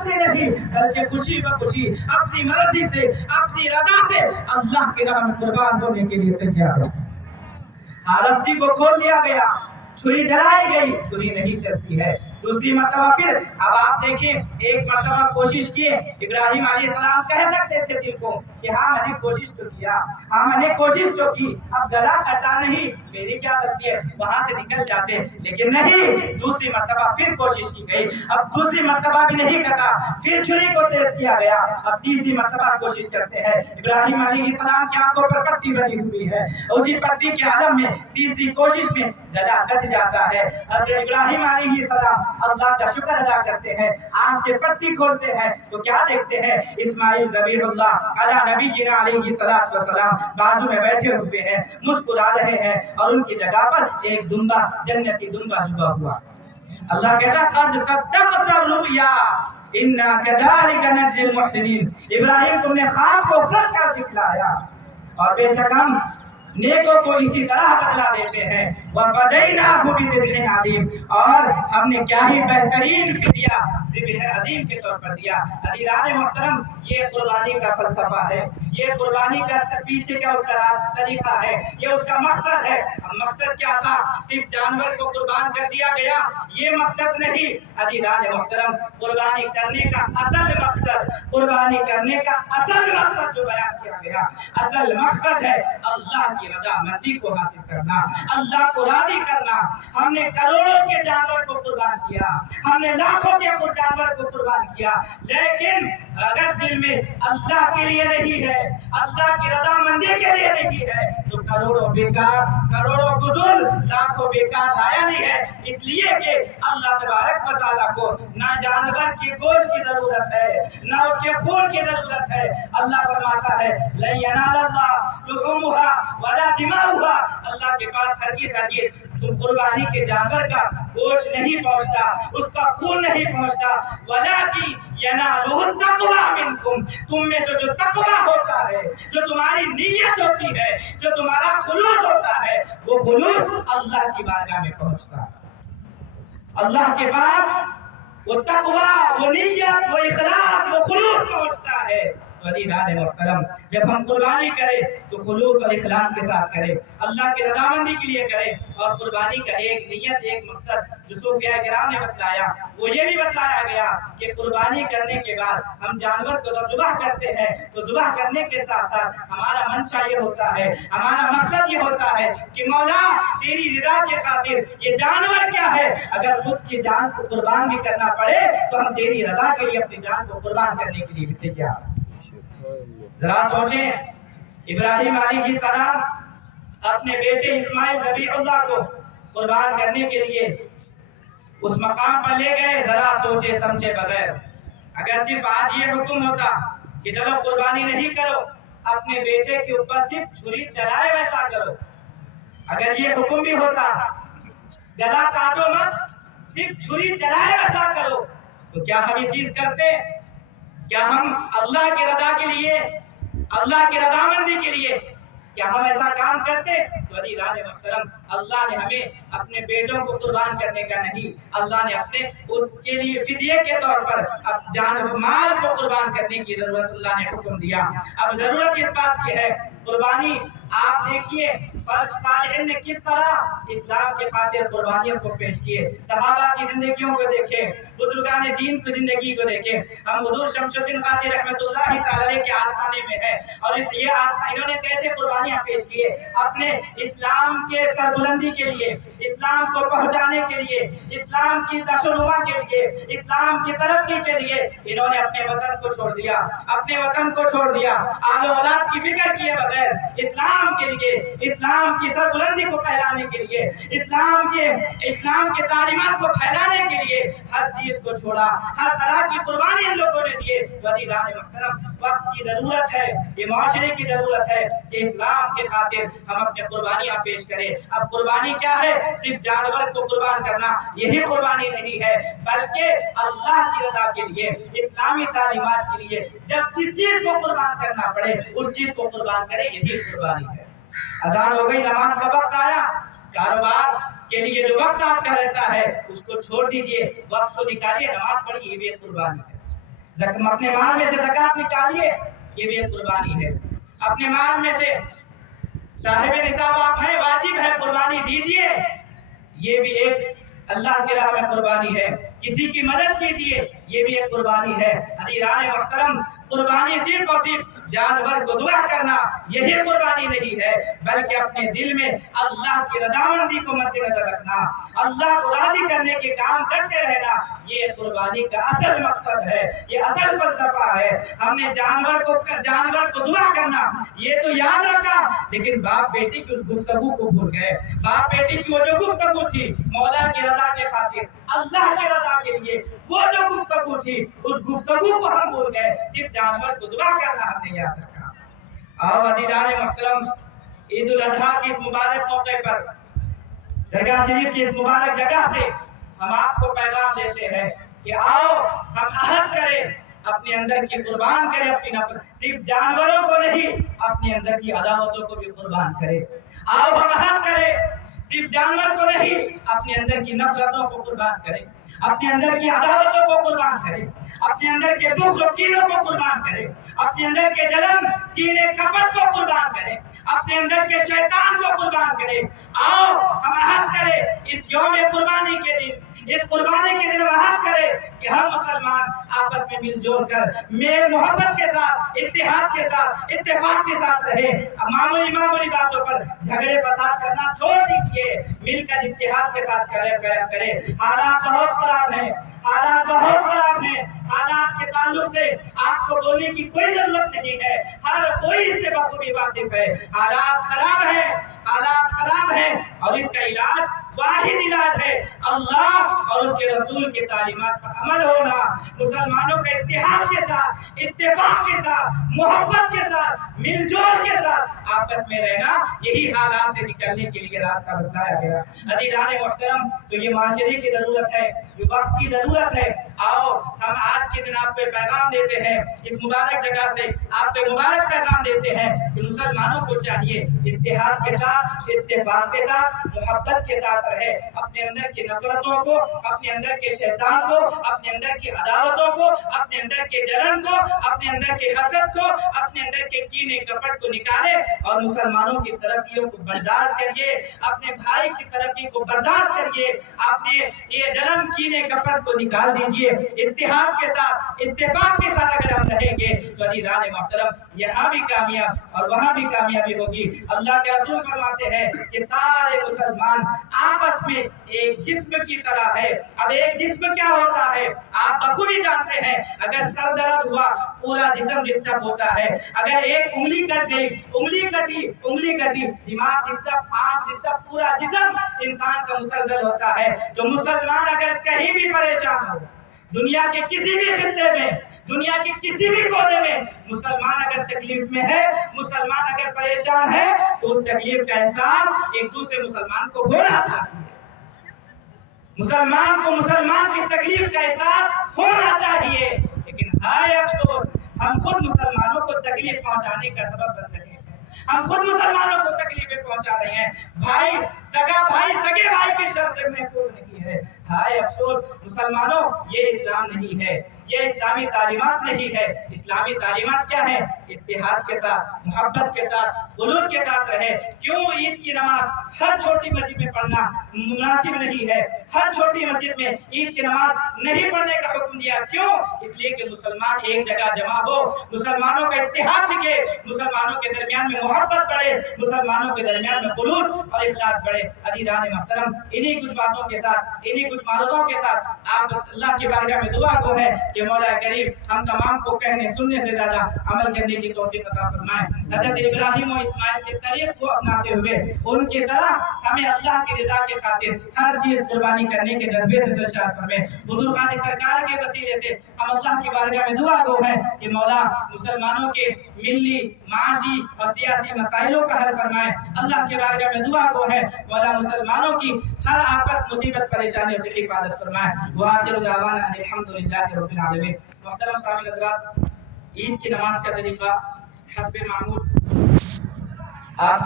کرتے نہیں بلکہ خوشی بخوشی اپنی مرضی سے اپنی رضا سے اللہ کی راہ میں قربان ہونے کے لیے تیار ہے۔ رسی کو کھول دیا گیا، چھری جلائی گئی، چھری نہیں چلتی ہے۔ دوسری مرتبہ پھر اب آپ دیکھیں، ایک مرتبہ کوشش کی، ابراہیم علیہ السلام کہہ سکتے تھے دل کو کہ ہاں میں نے کوشش تو کیا، ہاں میں نے کوشش تو کی، اب گلا کٹا نہیں، میری کیا غلطی ہے، وہاں سے نکل جاتے، لیکن نہیں، دوسری مرتبہ پھر کوشش کی گئی، اب دوسری مرتبہ بھی نہیں کٹا، پھر چھری کو تیز کیا گیا، اب تیسری مرتبہ کوشش کرتے ہیں۔ ابراہیم علیہ السلام کی آنکھوں پر پٹی بنی ہوئی ہے، اسی پٹی کے عالم میں تیسری کوشش میں گلا کٹ جاتا ہے۔ اب ابراہیم علیہ السلام اللہ کا شکر ادا کرتے ہیں، آنکھ سے پٹی کھولتے ہیں تو کیا دیکھتے ہیں؟ اسماعیل ذبیح اللہ علی نبینا علیہ السلام بازو میں بیٹھے ہوئے ہیں، مسکرا رہے ہیں، اور ان کی جگہ پر ایک دمبا، جنتی دمبا ذبح ہوا۔ اللہ کہتا قد صدقت الرؤیا انا كذلك نجزي المحسنین، ابراہیم تم نے خواب کو سچ کر دکھلایا، اور بے شک ہم نیکوں کو اسی طرح بدلا دیتے ہیں۔ وَفَدَيْنَاهُ بِذِبْحٍ عَظِيمٍ، اور ہم نے کیا ہی بہترین فدیہ ذبح عظیم کے طور پر دیا۔ عزیزان محترم، یہ قربانی کا فلسفہ ہے، یہ قربانی کا پیچھے کا اس کا طریقہ ہے، یہ اس کا مقصد ہے۔ مقصد کیا تھا؟ صرف جانور کو قربان کر دیا گیا، یہ مقصد نہیں۔ عزیزان محترم، قربانی کرنے کا اصل مقصد، قربانی کرنے کا اصل مقصد جو بیان کیا گیا، اصل مقصد ہے اللہ کی رضا مندی کو حاصل کرنا، اللہ کو راضی کرنا۔ ہم نے کروڑوں کے جانور کو قربان کیا، ہم نے لاکھوں کے جانور کو قربان کیا، لیکن اگر دل میں اللہ کے لیے نہیں ہے، اللہ کی رضا مندی کے لیے نہیں ہے، تو کروڑوں بیکار، کروڑوں فضول، لاکھوں بیکار آیا نہیں ہے۔ اس لیے کہ اللہ تبارک و تعالیٰ کو نہ جانور کی گوشت کی ضرورت ہے، نہ اس کے خون کی ضرورت ہے۔ اللہ فرماتا ہے لن ینال اللہ لحومها ولا دماؤها، اللہ کے پاس ہرگز تم قربانی کے جانور کا گوشت نہیں پہنچتا، اس کا خون نہیں پہنچتا، ولکن ینالہ التقوی منکم، تم میں سے جو تقوی ہوتا ہے، جو تمہاری نیت ہوتی ہے، جو تمہارا خلوص ہوتا ہے، وہ خلوص اللہ کی بارگاہ میں پہنچتا ہے۔ اللہ کے پاس وہ تقوی، وہ نیت، وہ اخلاص، وہ خلوص پہنچتا ہے۔ عزیزان محترم، جب ہم قربانی کریں تو خلوص اور اخلاص کے ساتھ کریں، اللہ کی رضامندی کے لیے کریں، اور قربانی کا ایک نیت، ایک مقصد جو صوفیاء کرام نے بتلایا، وہ یہ بھی بتلایا گیا کہ قربانی کرنے کے بعد ہم جانور کو جب ذبح کرتے ہیں تو ذبح کرنے کے ساتھ ساتھ ہمارا منشا یہ ہوتا ہے، ہمارا مقصد یہ ہوتا ہے کہ مولا تیری رضا کے خاطر یہ جانور کیا ہے، اگر خود کی جان کو قربان بھی کرنا پڑے تو ہم تیری رضا کے لیے اپنی جان کو قربان کرنے کے لیے بھی تیار ہیں۔ ذرا سوچیں، ابراہیم علیہ السلام اپنے بیٹے اسماعیل ذبیح اللہ کو قربان کرنے کے لیے اس مقام پر لے گئے۔ ذرا سوچے سمجھے بغیر، اگر صرف آج یہ حکم ہوتا کہ چلو قربانی نہیں کرو، اپنے بیٹے کے اوپر صرف چھری چلائے ویسا کرو، اگر یہ حکم بھی ہوتا گلا کاٹو مت، صرف چھری چلائے ویسا کرو، تو کیا ہم یہ چیز کرتے؟ کیا ہم اللہ کی رضا کے لیے، اللہ کی رضامندی کے لیے کیا ہم ایسا کام کرتے؟ تو عزیزان محترم، اللہ نے ہمیں اپنے بیٹوں کو قربان کرنے کا نہیں، اللہ نے اپنے اس کے لیے فدیے کے طور پر اب جان و مال کو قربان کرنے کی ضرورت اللہ نے حکم دیا۔ اب ضرورت اس بات کی ہے، قربانی آپ دیکھیے سلف صالحین نے کس طرح اسلام کے خاطر قربانیوں کو پیش کیے، صحابہ کی زندگیوں کو دیکھیں، بزرگان دین کی زندگی کو دیکھیں۔ ہم حضور شمس الدین قادری رحمۃ اللہ تعالی کے آستانے میں ہے، اور انہوں نے کیسے قربانیاں پیش کیے اپنے اسلام کے سربلندی کے لیے، اسلام کو پہنچانے کے لیے، اسلام کی نشوونما کے لیے، اسلام کی ترقی کے لیے انہوں نے اپنے وطن کو چھوڑ دیا، اپنے وطن کو چھوڑ دیا، آل و اولاد کی فکر کیے بغیر اسلام کے لیے، اسلام کی سربلندی کو پھیلانے کے لیے، اسلام کے تعلیمات کو پھیلانے کے لیے ہر چیز کو چھوڑا، ہر طرح کی قربانی ان لوگوں نے دیے۔ عزیزان محترم، وقت کی ضرورت ہے، یہ معاشرے کی ضرورت ہے کہ اسلام کے خاطر ہم اپنے قربانیاں پیش کریں۔ اب قربانی کیا ہے؟ صرف جانور کو قربان کرنا یہی قربانی نہیں ہے، بلکہ اللہ کی رضا کے لیے، اسلامی تعلیمات کے لیے جب جس چیز کو قربان کرنا پڑے اس چیز کو قربان کرے، یہی قربانی ہے۔ اذان ہو گئی، نماز کا وقت آیا، کاروبار کے لیے جو وقت آپ کا رہتا ہے اس کو چھوڑ دیجئے، وقت کو نکالیے، نماز پڑھیے، یہ بھی ایک قربانی ہے۔ अपने माल में से ज़कात निकालिए, ये भी एक कुर्बानी है। अपने माल में से साहिब निसाब आप हैं, वाजिब है कुर्बानी दीजिए, ये भी एक अल्लाह की राह में कुर्बानी है। किसी की मदद कीजिए, ये भी एक कुर्बानी है। अज़ीज़ान मोहतरम, कुर्बानी सिर्फ और सिर्फ जानवर को दुआ करना यही कुर्बानी नहीं है, बल्कि अपने दिल में अल्लाह की रज़ामंदी को मद्देनजर रखना, अल्लाह को राज़ी करने के काम करते रहना, ये कुर्बानी का असल मकसद है, ये असल फलसफा है। हमने जानवर को दुआ करना ये तो याद रखा, लेकिन बाप बेटी की उस गुफ्तगू को भूल गए। बाप बेटी की वो जो गुफ्तगू थी मौला की रज़ा के खातिर, अल्लाह की रज़ा के लिए, वो जो गुफ्तगू थी उस गुफ्तगू को हम भूल गए, सिर्फ जानवर को दुआ करना हमने याद रखा। और अज़ीज़ान मोहतरम, ईद उल अज़हा के इस मुबारक मौके पर दरगाह शरीफ की इस मुबारक जगह से हम आपको पैगाम देते हैं कि आओ हम अहद करें, अपने अंदर की कुर्बान करें, अपनी नफरत, सिर्फ जानवरों को नहीं अपने अंदर की अदावतों को भी कुर्बान करें। आओ हम अहद करें, सिर्फ जानवर को नहीं अपने अंदर की नफरतों को कुर्बान करें, अपने अंदर की अदावतों को कुर्बान करें, अपने अंदर के दुख और कीनों को कुर्बान करें, अपने अंदर के जलन कीने कपट को कुर्बान करें, अपने अंदर के शैतान को कुर्बान करें। आओ हम अहद करें इस यौम कुर्बानी के दिन, इस कुर्बानी के दिन अहद करें कि हम मुसलमान आपस में मिलजुल कर मेल मोहब्बत के साथ, इत्तेहाद के साथ, इत्तेफाक के साथ रहे। मामूली बातों पर झगड़े फसाद करना छोड़ दीजिए, मिलकर इत्तेहाद के साथ करें। हालात बहुत खराब हैं, हालात बहुत खराब हैं। हालात के ताल्लुक से आपको बोलने की कोई जरूरत नहीं है, हर कोई इससे बखूबी वाकिफ है। हालात खराब है, हालात खराब है, और इसका इलाज वाहिद इलाज है अल्लाह और उसके रसूल के तालीमात पर अमल होना। मुसलमानों का इत्तेहाद के साथ, इत्तेफाक के साथ, मोहब्बत के साथ, मिलजुल के साथ आपस में रहना, यही हालात से निकलने के लिए रास्ता बताया गया। अज़ीज़ान मोहतरम, तो ये माशरे की जरूरत है, ये वक्त की जरूरत है। आओ हम आज के दिन आप पे पैगाम देते हैं, इस मुबारक जगह से आप पे मुबारक पैगाम देते हैं कि मुसलमानों को चाहिए इत्तेहाद के साथ, इत्तेफाक के साथ, मोहब्बत के साथ रहे, अपने अंदर की नफरतों को, अपने अंदर के शैतान को, अपने अंदर की अदावतों को, अपने अंदर के जलन को, अपने अंदर के हसद को, अपने अंदर के कीने कपट को निकाले और मुसलमानों की तरक्कियों को बर्दाश्त करिए, अपने भाई की तरक्की को बर्दाश्त करिए, अपने ये जलन कीने कपट को निकाल दीजिए। इत्तेहाद के साथ, इत्तेफाक के साथ अगर हम रहेंगे तो अज़ीज़ान मोहतरम यहाँ भी कामयाब और वहाँ भी कामयाबी होगी। अल्लाह के रसूल फरमाते हैं कि सारे मुसलमान आपस में एक जिस्म की तरह है। अब एक जिस्म क्या होता है आप बखूबी जानते हैं, अगर सर दर्द हुआ पूरा जिस्म डिस्टर्ब होता है, अगर एक उंगली कट गई, उंगली कटी, दिमाग डिस्टर्ब, आंख डिस्टर्ब, पूरा जिस्म इंसान का मुतज़्ज़ल होता है। तो मुसलमान अगर कहीं भी परेशान हो, दुनिया के किसी भी खित्ते में, दुनिया के किसी भी कोने में मुसलमान अगर तकलीफ में है, मुसलमान अगर परेशान है, तो उस तकलीफ का एहसास एक दूसरे मुसलमान को होना चाहिए। मुसलमान को मुसलमान की तकलीफ का एहसास होना चाहिए। लेकिन हाय अफसोस, हम खुद मुसलमानों को तकलीफ पहुंचाने का सबब बन रहे हैं, हम खुद मुसलमानों को तकलीफें पहुंचा रहे हैं। भाई सगा भाई सगे भाई के शर से महफूज नहीं है। हाय अफसोस मुसलमानों, ये इस्लाम नहीं है, ये इस्लामी तालीमात नहीं है। इस्लामी तालीमात क्या है? इत्तेहाद के साथ, मोहब्बत के साथ, खुलूस के साथ रहे। क्यों ईद की नमाज हर छोटी मस्जिद में पढ़ना मुनासिब नहीं है, हर छोटी मस्जिद में ईद की नमाज नहीं पढ़ने का हुक्म दिया? क्यों? इसलिए कि मुसलमान एक जगह जमा हो, मुसलमानों का इत्तेहाद दिखे, मुसलमानों के दरमियान में मोहब्बत बढ़े, मुसलमानों के दरमियान में खुलूस और इखलास बढ़े। अज़ीज़ान मोहतरम, इन्हीं कुछ बातों के साथ, इन्हीं कुछ मारूदों के साथ आप अल्लाह की बारगाह में दुआ को है कि मौला करीम हम तमाम को कहने सुनने से ज्यादा अमल करने की तौफीक अता फरमाए। हज़रत इब्राहिम और इस्माइल के तरीक़ को अपनाते हुए उनकी तरह हमें अल्लाह की रज़ा के खातिर हर चीज कुर्बानी करने के जज्बे से सरशाद फरमाए। हुज़ूर क़ादी सरकार के वसीले से हम अल्लाह की बारगाह में दुआ गो है कि मौला मुसलमानों के मिल्ली, माशी और सियासी मसाइलों का हल फरमाए। अल्लाह की बारगाह में दुआ गो है मौला मुसलमानों की हर आफत, मुसीबत, परेशानी से हिफाजत फरमाए। व आखिरु दावाना अल्हम्दुलिल्लाहि रब्बिल आलमीन। मोहतरम सामिल हज़रात, ईद की नमाज का तरीका हस्बे मामूल आप